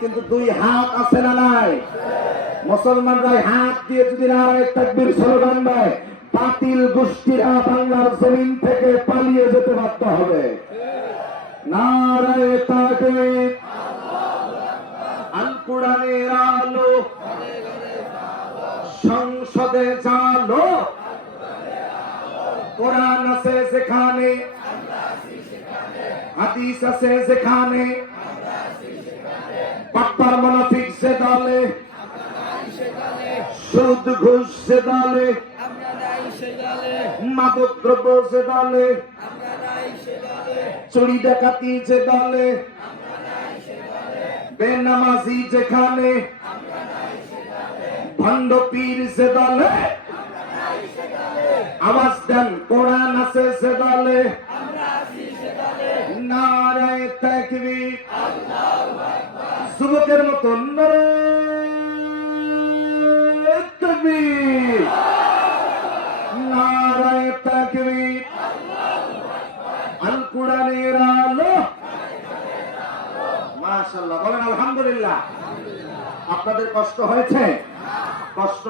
কিন্তু দুই হাত আছে না নাই? মুসলমানরা হাত দিয়ে যদি নারায় তাকবীর স্লোগান দেয়, বাতিল গোষ্ঠীরা বাংলার জমিন থেকে পালিয়ে যেতে বাধ্য হবে। নারায় তাকবীর। আল কোরআনের আলো সংসদে জালো। কোরআন আছে যেখানে হাদিস আছে যেখানে পাপ্পার মনাফিক সে দলে সুদ ঘুষ সে দলে মাদক দ্রব্য সে দলে চুরি ডাকাতি যে দলে বেনামাজি যেখানে। ভণ্ড পীর সে দলে আওয়াজ দেন, কোরআন আছে সে দলে নারায় তাকবীর। যুবকের মতো নারায় তাকবীর নারায় তাকবীর। আল কোরআনের আলো। মাশাআল্লাহ, বলেন আলহামদুলিল্লাহ। আপনাদের কষ্ট হয়েছে? কষ্ট